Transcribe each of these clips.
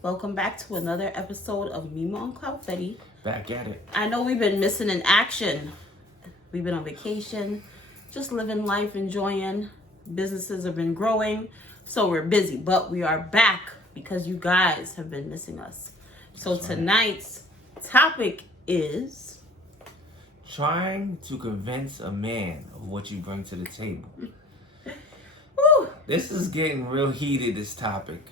Welcome back to another episode of Mima on Cloudfetti. Back at it. I know we've been missing in action. We've been on vacation, just living life, enjoying. Businesses have been growing, so we're busy. But we are back because you guys have been missing us. So tonight's topic is... trying to convince a man of what you bring to the table. Woo. This is getting real heated, this topic.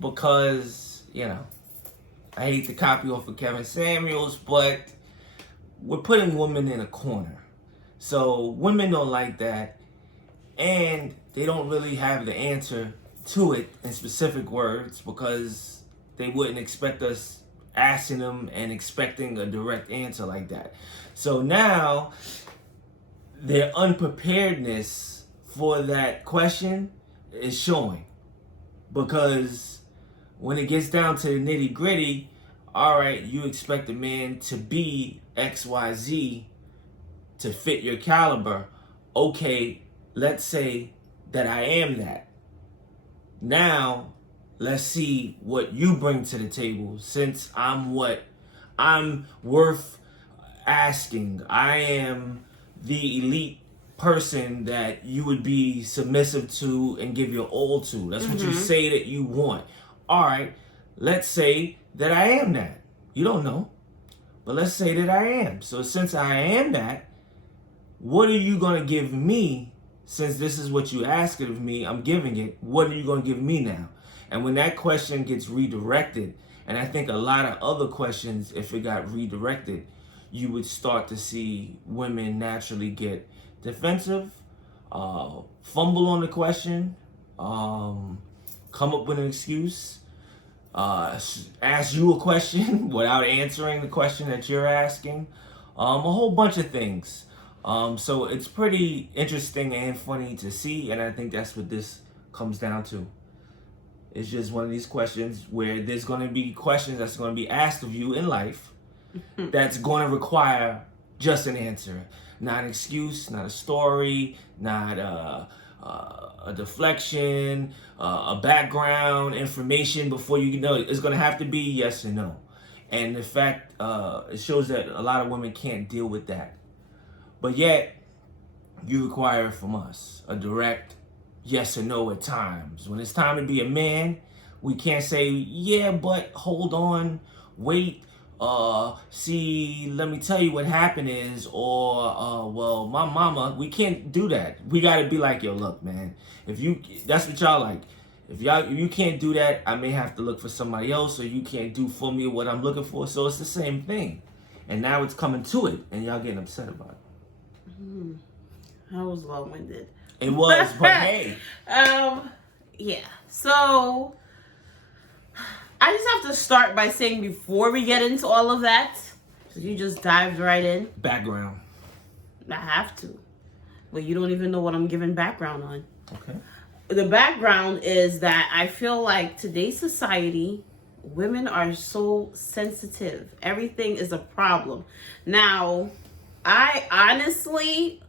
Because, I hate to copy off of Kevin Samuels, but we're putting women in a corner. So women don't like that, and they don't really have the answer to it in specific words because they wouldn't expect us asking them and expecting a direct answer like that. So now their unpreparedness for that question is showing, because when it gets down to the nitty gritty, all right, you expect a man to be XYZ to fit your caliber. Okay, let's say that I am that. Now, let's see what you bring to the table. Since I'm worth asking. I am the elite person that you would be submissive to and give your all to. That's what you say that you want. All right, let's say that I am that. You don't know, but let's say that I am. So since I am that, what are you going to give me? Since this is what you asked of me, I'm giving it. What are you going to give me now? And when that question gets redirected, and I think a lot of other questions, if it got redirected, you would start to see women naturally get defensive, fumble on the question, come up with an excuse, ask you a question without answering the question that you're asking, a whole bunch of things. So it's pretty interesting and funny to see, and I think that's what this comes down to. It's just one of these questions where there's going to be questions that's going to be asked of you in life that's going to require just an answer. Not an excuse, not a story, not a deflection, a background information before you know it. It's going to have to be yes or no. And in fact, it shows that a lot of women can't deal with that. But yet, you require it from us, a direct yes or no at times. When it's time to be a man, we can't say, yeah, but hold on, wait, see, let me tell you what happened is, or, well, my mama. We can't do that. We got to be like, yo, look, man, that's what y'all like. If you can't do that, I may have to look for somebody else, or you can't do for me what I'm looking for. So it's the same thing. And now it's coming to it, and y'all getting upset about it. That was long-winded. It was, but hey. Yeah. So I just have to start by saying, before we get into all of that, because you just dived right in. Background. I have to. But you don't even know what I'm giving background on. Okay. The background is that I feel like today's society, women are so sensitive. Everything is a problem. Now, I honestly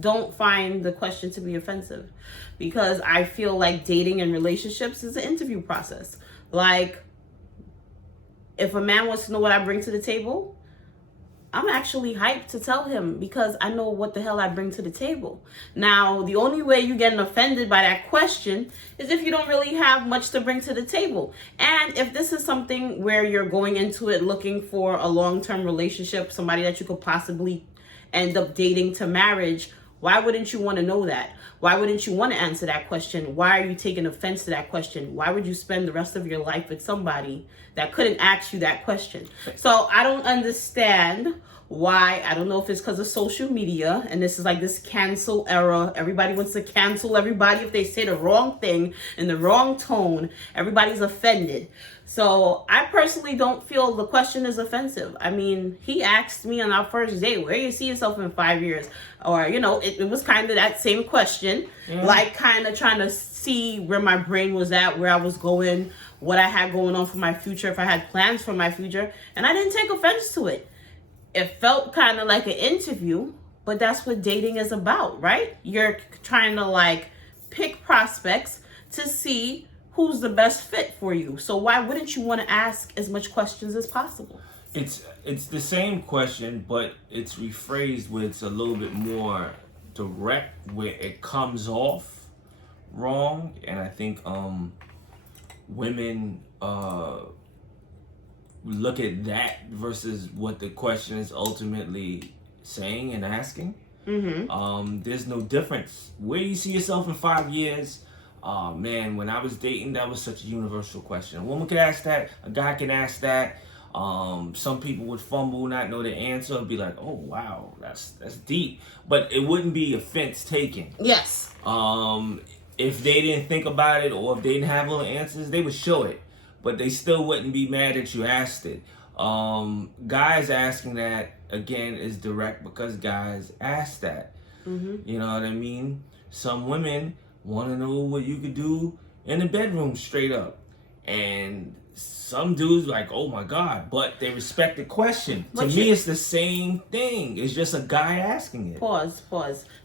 don't find the question to be offensive, because I feel like dating and relationships is an interview process. Like, if a man wants to know what I bring to the table, I'm actually hyped to tell him, because I know what the hell I bring to the table. Now, the only way you're getting offended by that question is if you don't really have much to bring to the table. And if this is something where you're going into it looking for a long-term relationship, somebody that you could possibly end up dating to marriage, why wouldn't you want to know that? Why wouldn't you want to answer that question? Why are you taking offense to that question? Why would you spend the rest of your life with somebody that couldn't ask you that question? So I don't understand why. I don't know if it's because of social media, and this is like this cancel era. Everybody wants to cancel everybody if they say the wrong thing in the wrong tone. Everybody's offended. So I personally don't feel the question is offensive. I mean, he asked me on our first date, where do you see yourself in 5 years? Or, it was kind of that same question, like kind of trying to see where my brain was at, where I was going, what I had going on for my future, if I had plans for my future. And I didn't take offense to it. It felt kind of like an interview, but that's what dating is about, right? You're trying to pick prospects to see who's the best fit for you. So why wouldn't you want to ask as much questions as possible? It's the same question, but it's rephrased where it's a little bit more direct, where it comes off wrong. And I think women look at that versus what the question is ultimately saying and asking. There's no difference. Where do you see yourself in 5 years? Man, when I was dating, that was such a universal question. A woman could ask that, a guy can ask that. Some people would fumble, not know the answer, and be like, "Oh wow, that's deep," but it wouldn't be offense taken. Yes. If they didn't think about it, or if they didn't have all the answers, they would show it, but they still wouldn't be mad that you asked it. Guys asking that again is direct because guys ask that. You know what I mean? Some women want to know what you could do in the bedroom straight up, and some dudes like, oh my God, but they respect the question. To me, it's the same thing. It's just a guy asking it. Pause.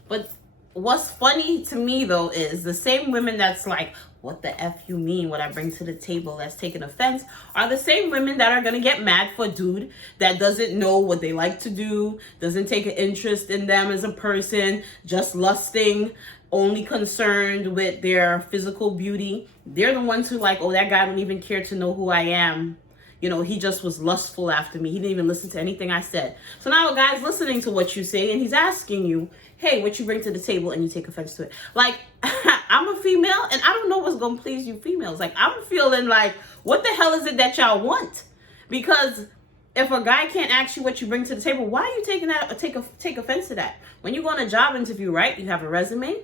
But what's funny to me though is the same women that's like, what the F you mean what I bring to the table that's taking offense, are the same women that are gonna get mad for a dude that doesn't know what they like to do, doesn't take an interest in them as a person, just lusting, only concerned with their physical beauty. They're the ones who like, oh, that guy don't even care to know who I am. You know, he just was lustful after me. He didn't even listen to anything I said. So now a guy's listening to what you say and he's asking you, hey, what you bring to the table, and you take offense to it. Like, I'm a female and I don't know what's going to please you females. Like, I'm feeling like, what the hell is it that y'all want? Because if a guy can't ask you what you bring to the table, why are you taking that, take offense to that? When you go on a job interview, right, you have a resume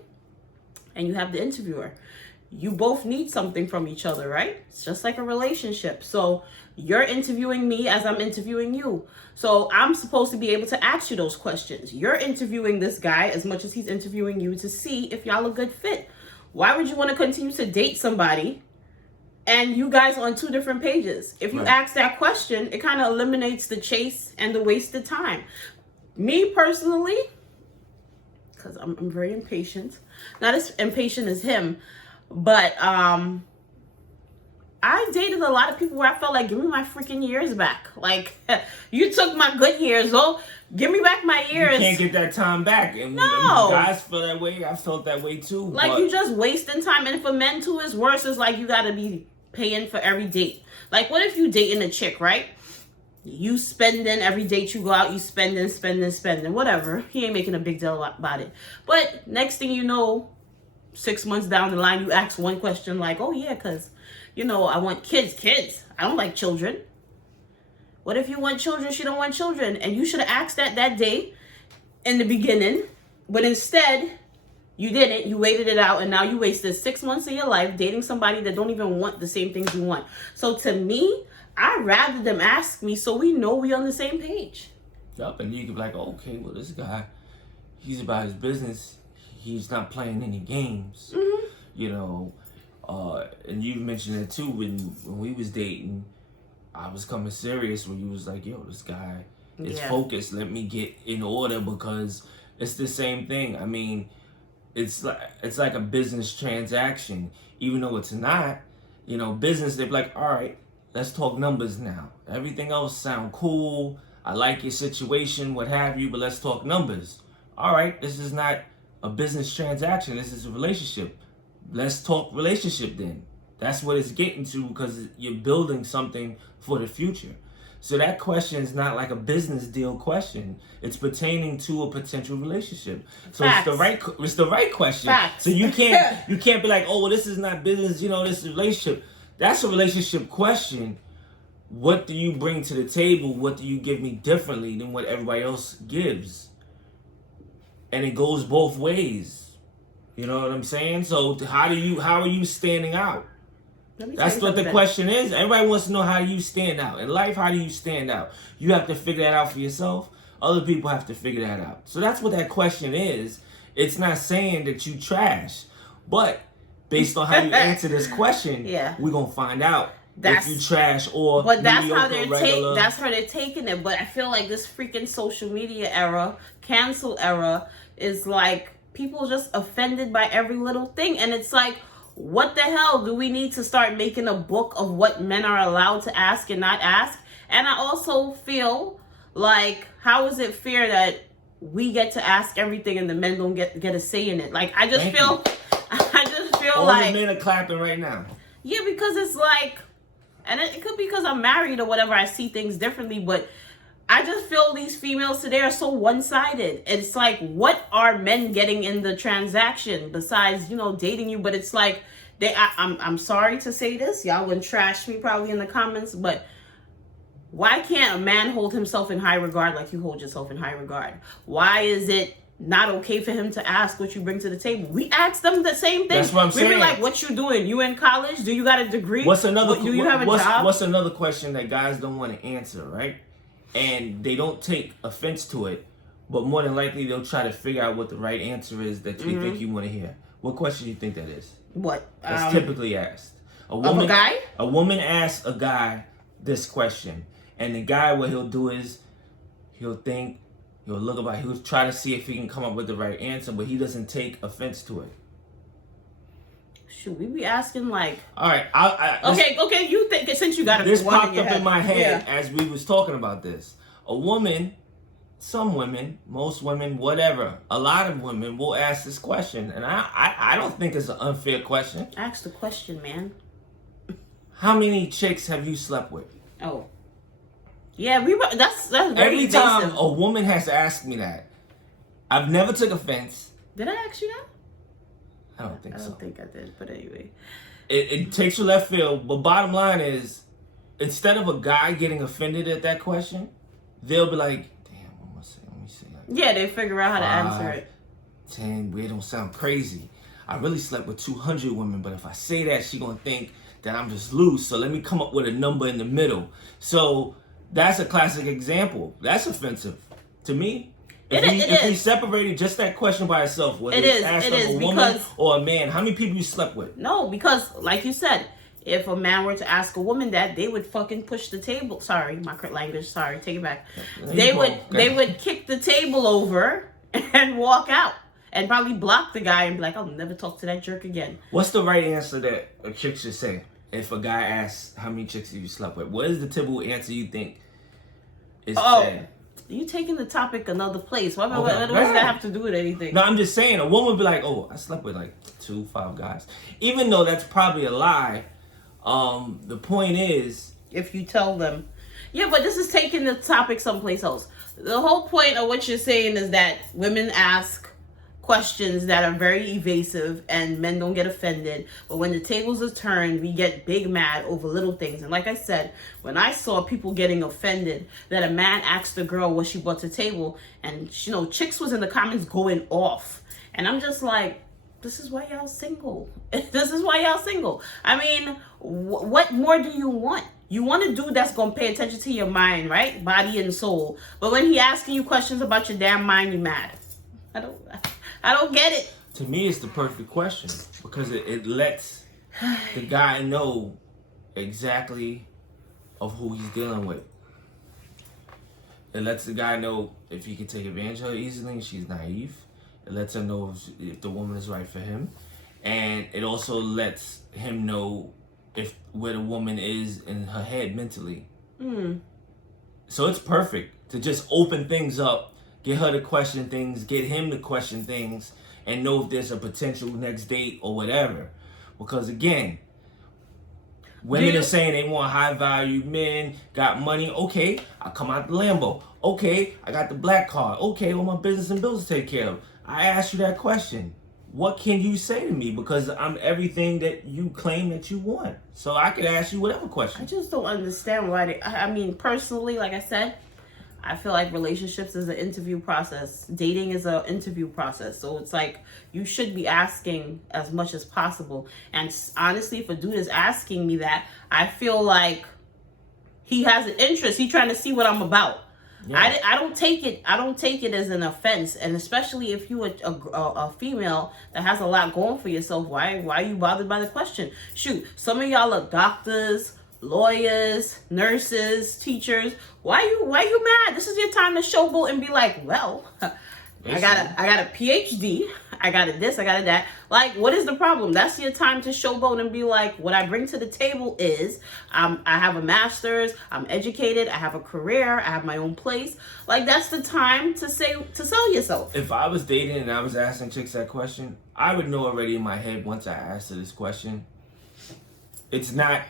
and you have the interviewer. You both need something from each other, right? It's just like a relationship. So you're interviewing me as I'm interviewing you. So I'm supposed to be able to ask you those questions. You're interviewing this guy as much as he's interviewing you to see if y'all a good fit. Why would you want to continue to date somebody and you guys are on two different pages? If you ask that question, it kind of eliminates the chase and the wasted time. Me personally, because I'm very impatient, not as impatient as him, but I dated a lot of people where I felt like, give me my freaking years back. Like, you took my good years, oh, give me back my years. You can't get that time back. And no. Guys feel that way. I felt that way too. Like, you just wasting time. And for men too, it's worse. It's like you gotta be paying for every date. Like, what if you dating a chick, right? You spending every date you go out, you spending, whatever. He ain't making a big deal about it. But next thing you know, 6 months down the line, you ask one question like, oh yeah, because, you know, I want kids. I don't like children. What if you want children, she don't want children? And you should have asked that day in the beginning, but instead you didn't. You waited it out, and now you wasted 6 months of your life dating somebody that don't even want the same things you want. So to me, I'd rather them ask me so we know we on the same page. Yup, and you could be like, okay, well, this guy, he's about his business. He's not playing any games. You know, and you mentioned it too when we was dating. I was coming serious when you was like, yo, this guy is focused. Let me get in order, because it's the same thing. I mean, it's like a business transaction, even though it's not. You know, business, they're like, all right, let's talk numbers now. Everything else sound cool. I like your situation, what have you, but let's talk numbers. All right, this is not a business transaction. This is a relationship. Let's talk relationship then. That's what it's getting to, because you're building something for the future. So that question is not like a business deal question. It's pertaining to a potential relationship. So Facts. it's the right question. Facts. So you can't be like, oh, well, this is not business, you know, this is a relationship. That's a relationship question. What do you bring to the table? What do you give me differently than what everybody else gives? And it goes both ways. You know what I'm saying? So how are you standing out? That's what the question is. Everybody wants to know, how do you stand out? In life, how do you stand out? You have to figure that out for yourself. Other people have to figure that out. So that's what that question is. It's not saying that you trash. But based on how you answer this question, we're going to find out if you trash or but that's how that's how they're taking it. But I feel like this freaking social media era, cancel era, is like people just offended by every little thing. And it's like, what the hell? Do we need to start making a book of what men are allowed to ask and not ask? And I also feel like, how is it fair that we get to ask everything and the men don't get a say in it? Like, I just feel All like the men are clapping right now. Yeah, because it's like, and it could be because I'm married or whatever, I see things differently, but I just feel these females today are so one-sided. It's like, what are men getting in the transaction besides, dating you? But it's like, I'm sorry to say this, y'all wouldn't trash me probably in the comments, but why can't a man hold himself in high regard like you hold yourself in high regard? Why is it not okay for him to ask what you bring to the table? We ask them the same thing. That's what I'm saying. We be like, what you doing? You in college? Do you got a degree? Do you have a job? What's another question that guys don't want to answer, right? And they don't take offense to it, but more than likely they'll try to figure out what the right answer is that you think you want to hear. What question do you think that is? What? That's typically asked. Of a guy? A woman asks a guy this question, and the guy, what he'll do is he'll try to see if he can come up with the right answer, but he doesn't take offense to it. Should we be asking like? All right, okay. You think, since you got this popped up in my head as we was talking about this. A woman, some women, most women, whatever, a lot of women will ask this question, and I don't think it's an unfair question. Ask the question, man. How many chicks have you slept with? Oh, yeah, that's very Every invasive. time a woman has to ask me that, I've never took offense. Did I ask you that? I don't think so. I don't think I did, but anyway. It takes you left field, but bottom line is, instead of a guy getting offended at that question, they'll be like, damn, what am I saying? Let me say like, yeah, they figure out how to answer it. 10, we don't sound crazy. I really slept with 200 women, but if I say that, she gonna think that I'm just loose, so let me come up with a number in the middle. So that's a classic example. That's offensive to me. If we separated just that question by itself, whether it's asked of a woman or a man, how many people you slept with? No, because like you said, if a man were to ask a woman that, they would fucking push the table. Sorry, my language. Sorry, take it back. They would kick the table over and walk out and probably block the guy and be like, I'll never talk to that jerk again. What's the right answer that a chick should say if a guy asks how many chicks have you slept with? What is the typical answer you think is said? You taking the topic another place. What does that have to do with anything? No, I'm just saying, a woman would be like, oh, I slept with like 5 guys. Even though that's probably a lie, the point is, if you tell them. Yeah, but this is taking the topic someplace else. The whole point of what you're saying is that women ask questions that are very evasive and men don't get offended, but when the tables are turned, we get big mad over little things. And like I said, when I saw people getting offended that a man asked a girl what she brought to the table, and chicks was in the comments going off, and I'm just like, this is why y'all single. This is why y'all single. I mean, what more do you want? You want a dude that's gonna pay attention to your mind, right? Body and soul. But when he asking you questions about your damn mind, you mad. I don't get it. To me, it's the perfect question because it lets the guy know exactly of who he's dealing with. It lets the guy know if he can take advantage of her easily and she's naive. It lets him know if the woman is right for him. And it also lets him know where the woman is in her head mentally. So it's perfect to just open things up. Get her to question things, get him to question things, and know if there's a potential next date or whatever. Because again, women are saying they want high value men, got money. Okay, I come out the Lambo. Okay, I got the black card. Okay, all my business and bills to take care of. I asked you that question. What can you say to me? Because I'm everything that you claim that you want. So I could ask you whatever question. I just don't understand why personally, like I said, I feel like relationships is an interview process. Dating is an interview process. So it's like you should be asking as much as possible. And honestly, if a dude is asking me that, I feel like he has an interest. He's trying to see what I'm about. Yeah. I don't take it as an offense. And especially if you are a female that has a lot going for yourself, why are you bothered by the question? Shoot, some of y'all are doctors, lawyers, nurses, teachers. Why you mad? This is your time to showboat and be like, well, I got a PhD. I got a this. I got a that. Like, what is the problem? That's your time to showboat and be like, what I bring to the table is, I have a master's. I'm educated. I have a career. I have my own place. Like, that's the time to sell yourself. If I was dating and I was asking chicks that question, I would know already in my head once I asked her this question. It's not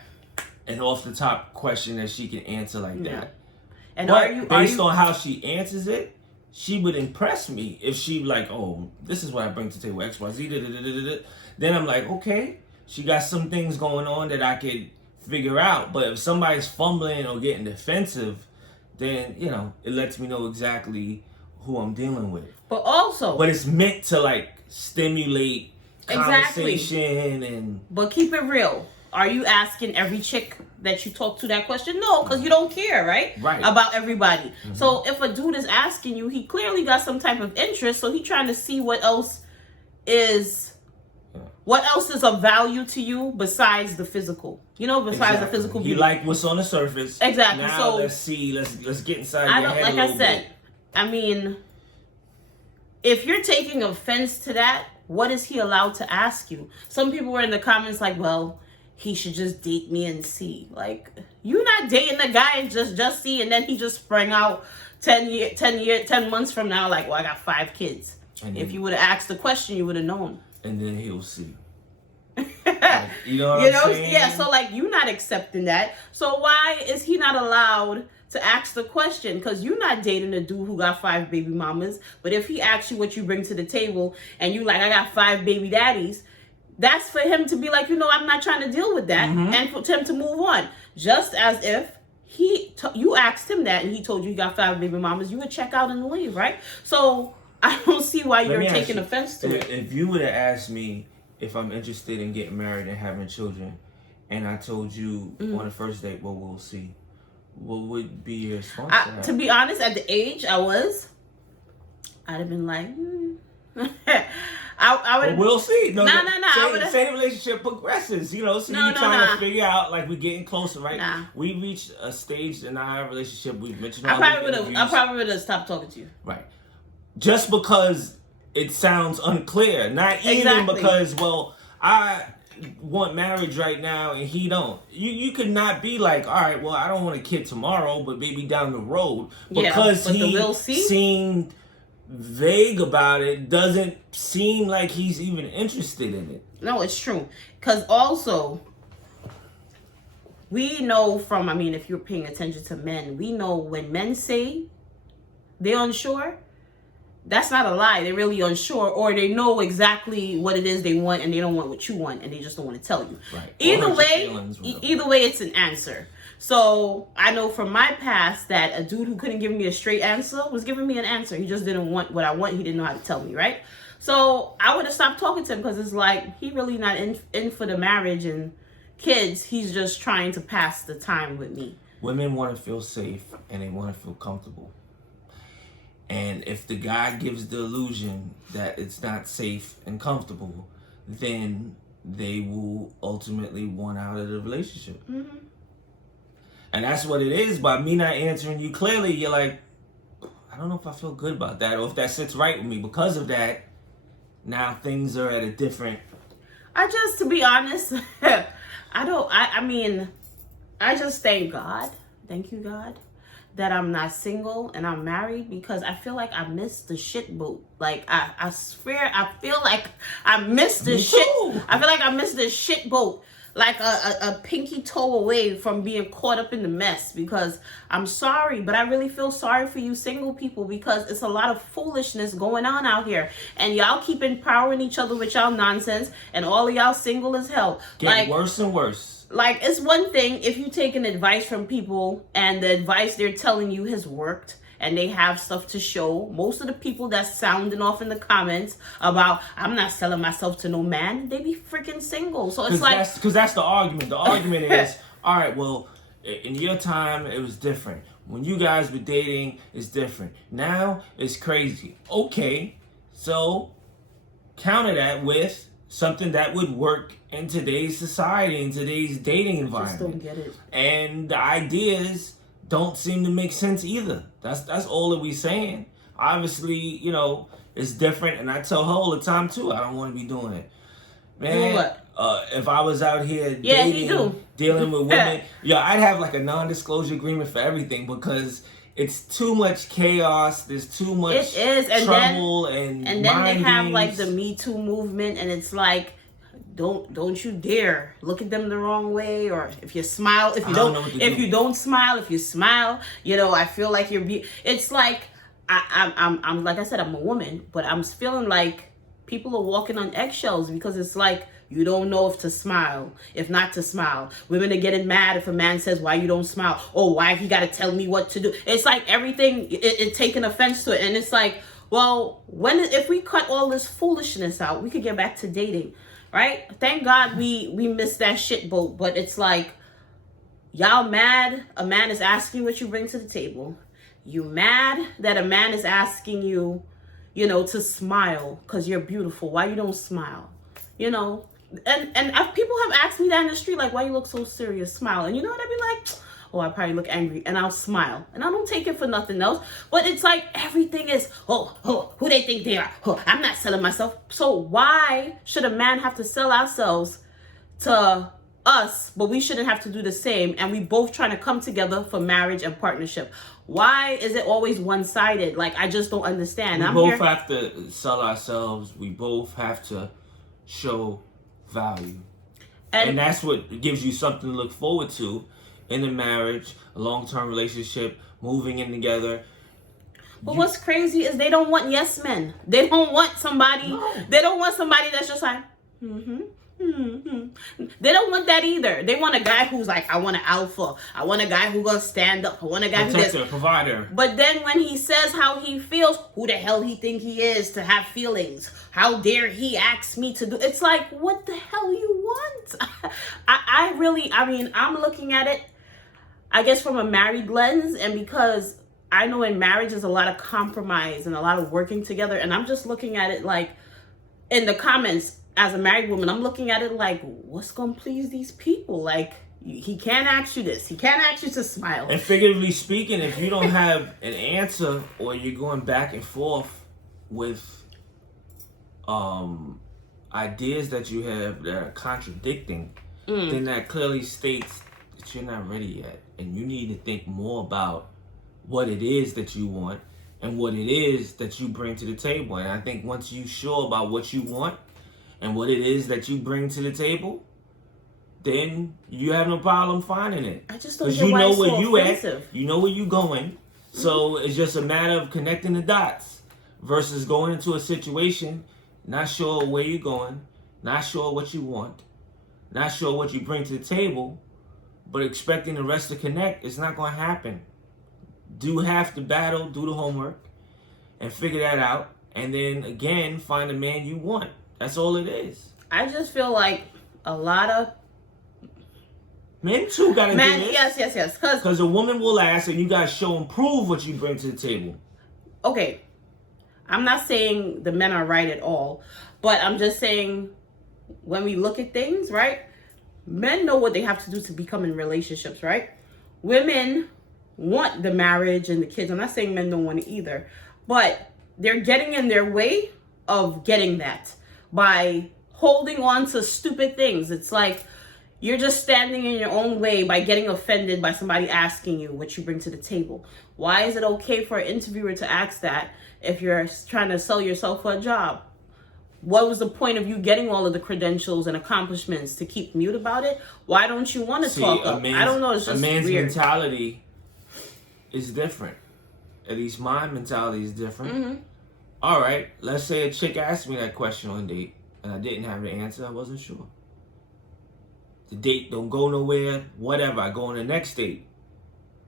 an off the top question that she can answer like that. And but based on how she answers it, she would impress me if she like, oh, this is what I bring to the table, X, Y, Z, da, da, da, da, da. Then I'm like, okay, she got some things going on that I could figure out. But if somebody's fumbling or getting defensive, then, you know, it lets me know exactly who I'm dealing with. But it's meant to like stimulate conversation and. But keep it real. Are you asking every chick that you talk to that question? No, because you don't care, right? Right. About everybody. Mm-hmm. So if a dude is asking you, he clearly got some type of interest. So he trying to see what else is of value to you besides the physical. You know, besides the physical beauty. You like what's on the surface. Exactly. Now so let's get inside your head a little bit. I mean, if you're taking offense to that, what is he allowed to ask you? Some people were in the comments like, well, he should just date me and see. Like, you not dating the guy and just see, and then he just sprang out 10 months from now, like, well, I got 5 kids. And if you would have asked the question, you would have known. And then he'll see. Like, you know what I'm saying? Yeah, so like, you not accepting that. So why is he not allowed to ask the question? Because you're not dating a dude who got 5 baby mamas. But if he asks you what you bring to the table, and you like, I got 5 baby daddies, that's for him to be like, you know, I'm not trying to deal with that, and for him to move on. Just as if you asked him that and he told you got 5 baby mamas, you would check out and leave, right? So I don't see why you're taking offense to it. If you would have asked me if I'm interested in getting married and having children, and I told you on the first date, well, we'll see, what would be your response? To be honest, at the age I was, I'd have been like, I would. We'll see. No. Say the relationship progresses, you know. So you're trying to figure out, like, we're getting closer, right? We reached a stage in our relationship. We've mentioned. I probably would have stopped talking to you. Right. Just because it sounds unclear, not even because, well, I want marriage right now and he don't. You could not be like, all right, well, I don't want a kid tomorrow, but maybe down the road, because he seemed vague about it, doesn't seem like he's even interested in it. No, it's true. Because also, we know from, I mean, if you're paying attention to men, we know when men say they're unsure, that's not a lie. They're really unsure, or they know exactly what it is they want and they don't want what you want and they just don't want to tell you. Right. Either way, it's an answer. So I know from my past that a dude who couldn't give me a straight answer was giving me an answer. He just didn't want what I want. He didn't know how to tell me, right? So I would have stopped talking to him, because it's like, he really not in for the marriage and kids. He's just trying to pass the time with me. Women want to feel safe and they want to feel comfortable. And if the guy gives the illusion that it's not safe and comfortable, then they will ultimately want out of the relationship. Mm-hmm. And that's what it is. By me not answering you clearly, you're like, I don't know if I feel good about that, or if that sits right with me. Because of that, now things are at a different... to be honest, I just thank God. Thank you, God, that I'm not single and I'm married, because I feel like I missed the shit boat. Like, I swear, I feel like I missed the shit. I feel like I missed the shit boat. Like a pinky toe away from being caught up in the mess. Because I'm sorry, but I really feel sorry for you single people, because it's a lot of foolishness going on out here, and y'all keep empowering each other with y'all nonsense, and all of y'all single as hell. Getting worse and worse. Like, it's one thing if you taking advice from people and the advice they're telling you has worked, and they have stuff to show. Most of the people that's sounding off in the comments about, I'm not selling myself to no man, they be freaking single. So it's like... Because that's the argument. The argument is, all right, well, in your time, it was different. When you guys were dating, it's different. Now, it's crazy. Okay, so counter that with something that would work in today's society, in today's dating environment. I just don't get it. And the ideas don't seem to make sense either. That's all that we saying. obviously, you know, it's different. And I tell her all the time too, I don't want to be doing it. Man, Doing what? If I was out here Yeah, you dating, do. dealing with women, I'd have like a non-disclosure agreement for everything because it's too much chaos. There's too much It is, and trouble then and they have games. like the Me Too movement, and it's like, don't you dare look at them the wrong way, or if you smile, if you don't smile, if you smile, you know, I feel like it's like I'm like I said, I'm a woman, but I'm feeling like people are walking on eggshells because it's like you don't know if to smile, if not to smile. Women are getting mad if a man says, why you don't smile? Or why he got to tell me what to do? It's like everything, it taking offense to it. And it's like, well, if we cut all this foolishness out, we could get back to dating, right? Thank God we missed that shit boat. But it's like, y'all mad a man is asking what you bring to the table. You mad that a man is asking you, you know, to smile because you're beautiful. Why you don't smile? You know, and people have asked me that in the street, like, why you look so serious? Smile. And you know what? I'd be like, oh, I probably look angry, and I'll smile. And I don't take it for nothing else. But it's like everything is, who they think they are? Oh, I'm not selling myself. So why should a man have to sell ourselves to us, but we shouldn't have to do the same? And we both trying to come together for marriage and partnership. Why is it always one-sided? Like, I just don't understand. We both have to sell ourselves. We both have to show value. And that's what gives you something to look forward to in a marriage, a long-term relationship, moving in together. But what's crazy is they don't want yes men. They don't want somebody. No. They don't want somebody that's just like, They don't want that either. They want a guy who's like, I want an alpha. I want a guy who's gonna stand up. I want a guy who's a provider. But then when he says how he feels, who the hell he think he is to have feelings? How dare he ask me to do? It's like, what the hell you want? I mean, I'm looking at it, I guess, from a married lens, and because I know in marriage there's a lot of compromise and a lot of working together, and I'm just looking at it like, in the comments, as a married woman, I'm looking at it like, what's gonna please these people? Like, he can't ask you this. He can't ask you to smile. And figuratively speaking, if you don't have an answer, or you're going back and forth with ideas that you have that are contradicting, then that clearly states that you're not ready yet. And you need to think more about what it is that you want and what it is that you bring to the table. And I think once you're sure about what you want and what it is that you bring to the table, then you have no problem finding it. I just don't get why it's so offensive. You know where you're going. So it's just a matter of connecting the dots versus going into a situation not sure where you're going, not sure what you want, not sure what you bring to the table, but expecting the rest to connect. It's not going to happen. Do half the battle, do the homework, and figure that out. And then, again, find the man you want. That's all it is. I just feel like a lot of men too got to do this. Yes. Because a woman will ask, and you got to show and prove what you bring to the table. Okay. I'm not saying the men are right at all, but I'm just saying when we look at things, right? Men know what they have to do to become in relationships, right? Women want the marriage and the kids. I'm not saying men don't want it either, but they're getting in their way of getting that by holding on to stupid things. It's like you're just standing in your own way by getting offended by somebody asking you what you bring to the table. Why is it okay for an interviewer to ask that if you're trying to sell yourself for a job? What was the point of you getting all of the credentials and accomplishments to keep mute about it? Why don't you want to talk up? I don't know. It's just a man's weird. Mentality is different. At least my mentality is different. All right, let's say a chick asked me that question on a date and I didn't have the answer. I wasn't sure. The date don't go nowhere, whatever. I go on the next date.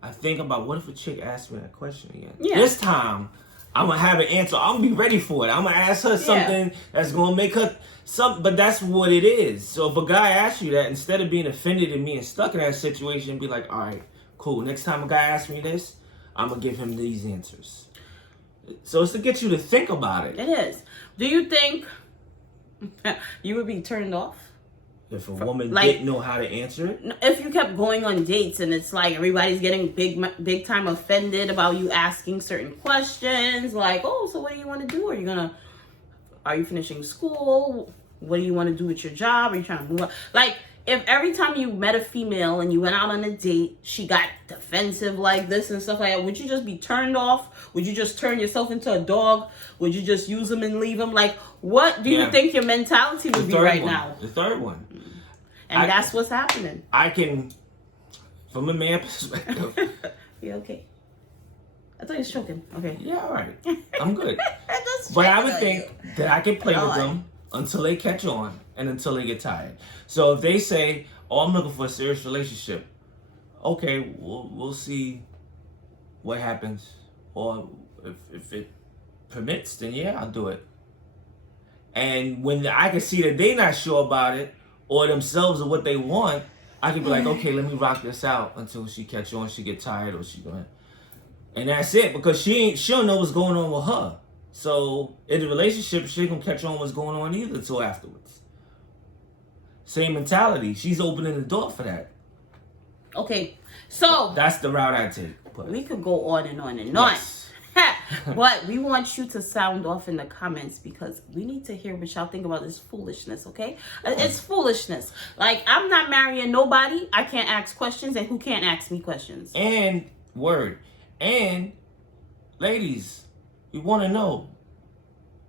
I think about, what if a chick asked me that question again? Yeah. This time, I'm going to have an answer. I'm going to be ready for it. I'm going to ask her something that's going to make her something. But that's what it is. So if a guy asks you that, instead of being offended and being stuck in that situation, be like, all right, cool. Next time a guy asks me this, I'm going to give him these answers. So it's to get you to think about it. It is. Do you think you would be turned off If a woman like, didn't know how to answer it? If you kept going on dates and it's like everybody's getting big time offended about you asking certain questions, like, oh, so what do you want to do? Are you finishing school? What do you want to do with your job? Are you trying to move on? Like, if every time you met a female and you went out on a date, she got defensive like this and stuff like that, would you just be turned off? Would you just turn yourself into a dog? Would you just use them and leave them? Like, what do you think your mentality would be right now? The third one. And that's what's happening. I can, from a man perspective. You okay? I thought you was choking. Okay. Yeah, all right. I'm good. But I would think that I can play with them until they catch on and until they get tired. So if they say, oh, I'm looking for a serious relationship, okay, we'll see what happens. Or if it permits, then yeah, I'll do it. And when I can see that they're not sure about it, or themselves or what they want, I can be like, okay, let me rock this out until she catch on, she get tired, or she going, and that's it, because she don't know what's going on with her. So in the relationship, she ain't gonna catch on what's going on either until afterwards. Same mentality. She's opening the door for that. Okay, so that's the route I take. But we could go on and on and on. Yes. But we want you to sound off in the comments because we need to hear what y'all think about this foolishness, okay? It's foolishness. Like, I'm not marrying nobody. I can't ask questions, and who can't ask me questions? And ladies, we want to know,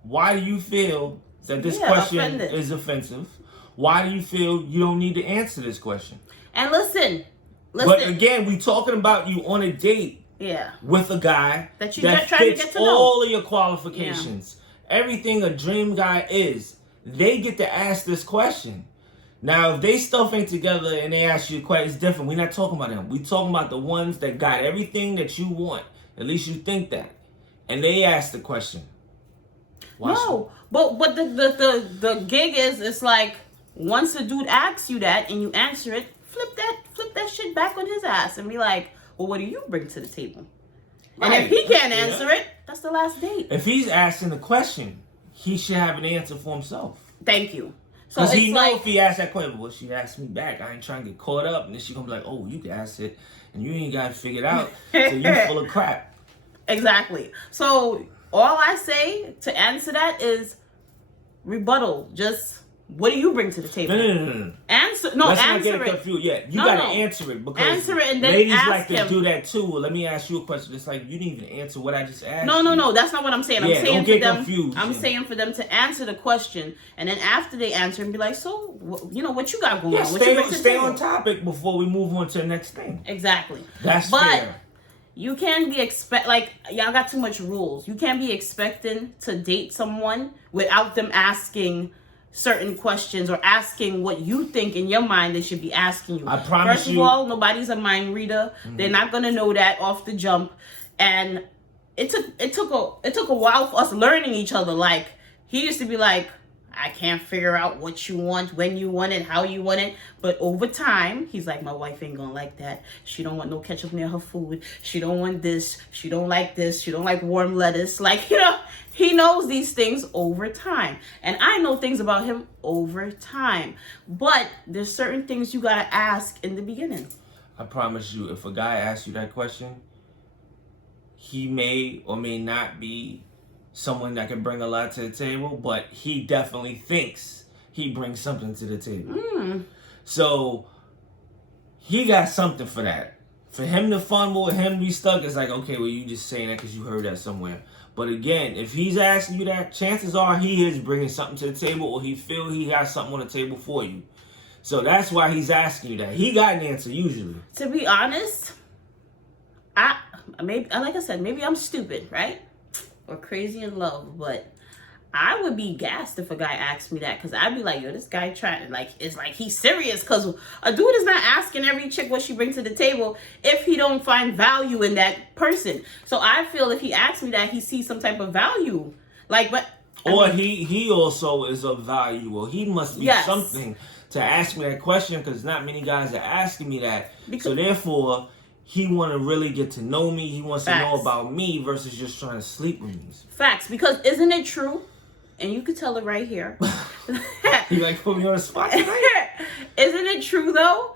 why do you feel that this question is offensive? Why do you feel you don't need to answer this question? And listen. But again, we talking about you on a date. Yeah. With a guy that fits to get to know. All of your qualifications. Yeah. Everything a dream guy is. They get to ask this question. Now, if they stuff ain't together and they ask you a question, it's different. We're not talking about them. We talking about the ones that got everything that you want. At least you think that. And they ask the question. No, but the gig is, it's like, once a dude asks you that and you answer it, flip that shit back on his ass and be like, well, what do you bring to the table? And if he can't answer it, that's the last date. If he's asking the question, he should have an answer for himself. Thank you. Because he know if he asks that question, well, she asked me back. I ain't trying to get caught up. And then she going to be like, oh, you can ask it. And you ain't got to figure it out. So you full of crap. Exactly. So all I say to answer that is rebuttal. Just... what do you bring to the table? No. Answer it. Let's not get confused. Yeah, you gotta answer it, because answer it and then ladies ask like to him. do that too. Well, let me ask you a question. It's like, you didn't even answer what I just asked. No. That's not what I'm saying. I'm saying don't get for them. Confused. I'm saying for them to answer the question, and then after they answer, and be like, so what you got going on? Stay on topic before we move on to the next thing. Exactly. That's fair. You can't be y'all got too much rules. You can't be expecting to date someone without them asking certain questions or asking what you think in your mind they should be asking you. I promise First of all, nobody's a mind reader. Mm-hmm. They're not gonna know that off the jump. And it took a while for us learning each other. Like, he used to be like, I can't figure out what you want, when you want it, how you want it. But over time, he's like, my wife ain't gonna like that. She don't want no ketchup near her food. She don't want this. She don't like this. She don't like warm lettuce. Like, he knows these things over time. And I know things about him over time. But there's certain things you gotta ask in the beginning. I promise you, if a guy asks you that question, he may or may not be someone that can bring a lot to the table, but he definitely thinks he brings something to the table. So he got something for that. For him to fumble and him to be stuck, it's like, okay, well, you just saying that because you heard that somewhere. But again, if he's asking you that, chances are he is bringing something to the table, or he feel he got something on the table for you. So that's why he's asking you that. He got an answer usually. To be honest, like I said, maybe I'm stupid, right? Or crazy in love, but I would be gassed if a guy asked me that, because I'd be like, yo, this guy trying, like, it's like he's serious, because a dude is not asking every chick what she brings to the table if he don't find value in that person. So I feel if he asks me that, he sees some type of value, like, but or he also is of value, or he must be something to ask me that question, because not many guys are asking me that. So therefore, he want to really get to know me. He wants to know about me versus just trying to sleep with me. Facts. Because isn't it true? And you could tell it right here. You like put me on the spot? Isn't it true though?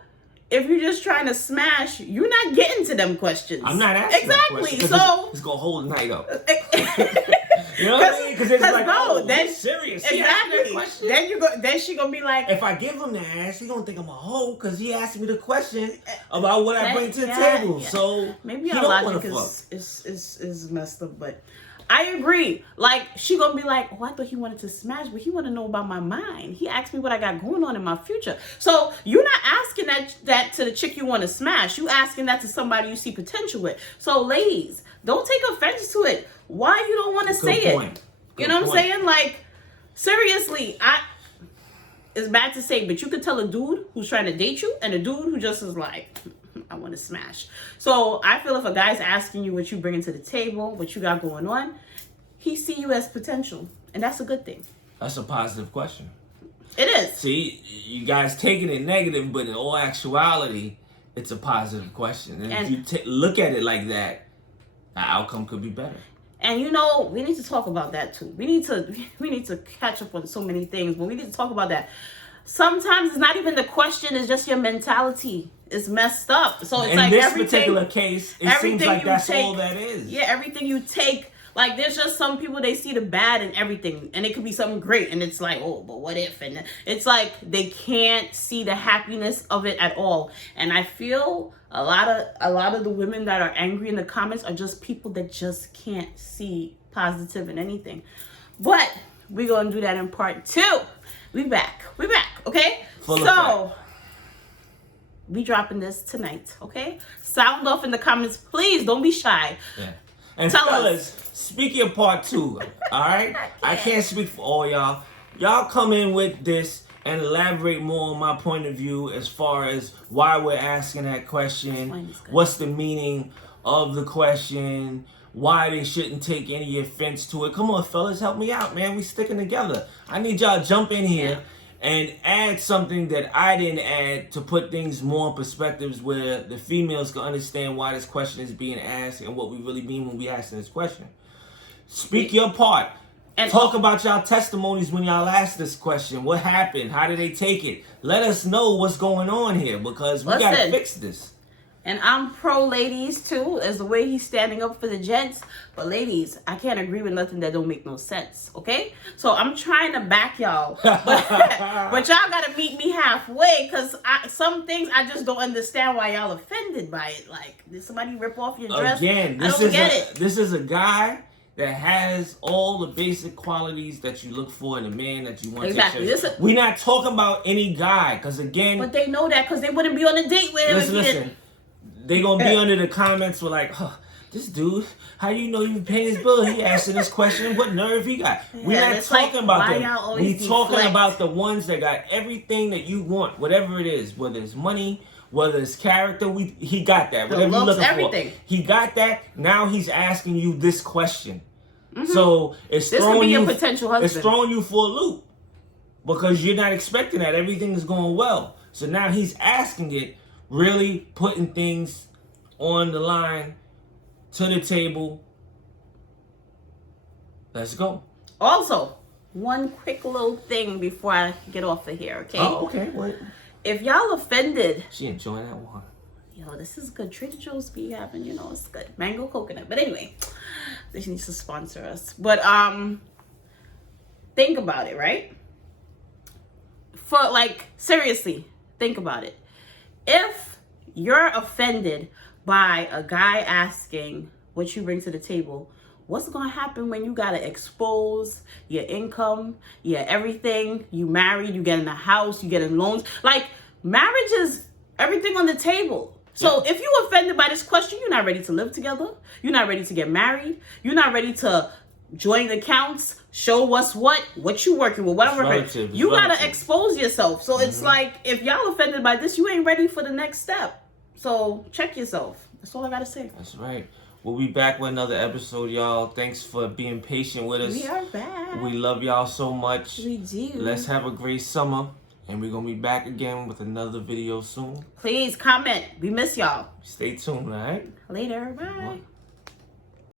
If you're just trying to smash, you're not getting to them questions. I'm not asking exactly. That So it's gonna hold the night up. You know what I mean? Because it's like, oh, that's serious. Exactly. Then she gonna be like, if I give him the ass, he gonna think I'm a hoe because he asked me the question about what I bring to the table. Yeah. So maybe our logic is messed up, but I agree. Like, she gonna be like, oh, I thought he wanted to smash, but he want to know about my mind. He asked me what I got going on in my future. So you're not asking that to the chick you want to smash. You asking that to somebody you see potential with. So ladies, don't take offense to it. Why you don't want to say it? You know what I'm saying? Like, seriously, it's bad to say, but you could tell a dude who's trying to date you and a dude who just is like, I want to smash. So I feel if a guy's asking you what you bring to the table, what you got going on, he see you as potential, and that's a good thing. That's a positive question. It is. See, you guys taking it negative, but in all actuality, it's a positive question. And if you look at it like that, the outcome could be better. And you know, we need to talk about that too. We need to catch up on so many things, but we need to talk about that. Sometimes it's not even the question, it's just your mentality. It's messed up. So it's like in this particular case, it seems like that's all that is. Yeah, everything you take. Like, there's just some people, they see the bad in everything, and it could be something great, and it's like, oh, but what if? And it's like they can't see the happiness of it at all. And I feel a lot of the women that are angry in the comments are just people that just can't see positive in anything. But we're gonna do that in part 2. We back, okay? So we dropping this tonight, okay? Sound off in the comments, please. Don't be shy. Yeah. And tell fellas, speak your part 2, all right? I can't speak for all y'all. Y'all come in with this and elaborate more on my point of view as far as why we're asking that question, what's the meaning of the question, why they shouldn't take any offense to it. Come on, fellas, help me out, man. We sticking together. I need y'all to jump in here and add something that I didn't add to put things more in perspectives where the females can understand why this question is being asked and what we really mean when we asking this question. Speak your part. And talk about y'all testimonies when y'all ask this question. What happened? How did they take it? Let us know what's going on here because we got to fix this. And I'm pro ladies too, as the way he's standing up for the gents. But ladies, I can't agree with nothing that don't make no sense, okay? So I'm trying to back y'all. But y'all got to meet me halfway because some things I just don't understand why y'all offended by it. Like, did somebody rip off your dress? Again, I don't get it. This is a guy that has all the basic qualities that you look for in a man that you want to We're not talking about any guy because, again... But they know that because they wouldn't be on a date with him. Listen. They gonna be under the comments with like, huh, this dude, how you know you paying his bill? He asking this question. What nerve he got? We're not talking about them. We talking about the ones that got everything that you want, whatever it is, whether it's money, whether it's character. He got that. Whatever you're looking for, he got that. Now he's asking you this question. Mm-hmm. So it's throwing you. Potential husband. It's throwing you for a loop because you're not expecting that. Everything is going well. So now he's asking it. Really putting things on the line, to the table. Let's go. Also, one quick little thing before I get off of here, okay? Oh, okay. What? If y'all offended... She enjoying that one. Yo, this is good. Trader Joe's be having, you know, it's good. Mango coconut. But anyway, they needs to sponsor us. But, think about it, right? Seriously, think about it. If you're offended by a guy asking what you bring to the table, what's going to happen when you got to expose your income, your everything? You married, you get in a house, you get in loans. Like, marriage is everything on the table. So if you offended by this question, you're not ready to live together. You're not ready to get married. You're not ready to join accounts, show what's what you working with, whatever. You gotta expose yourself. So it's like, if y'all offended by this, you ain't ready for the next step. So check yourself. That's all I gotta say. That's right. We'll be back with another episode, y'all. Thanks for being patient with us. We are back. We love y'all so much. We do. Let's have a great summer. And we're gonna be back again with another video soon. Please comment. We miss y'all. Stay tuned, all right? Later. Bye.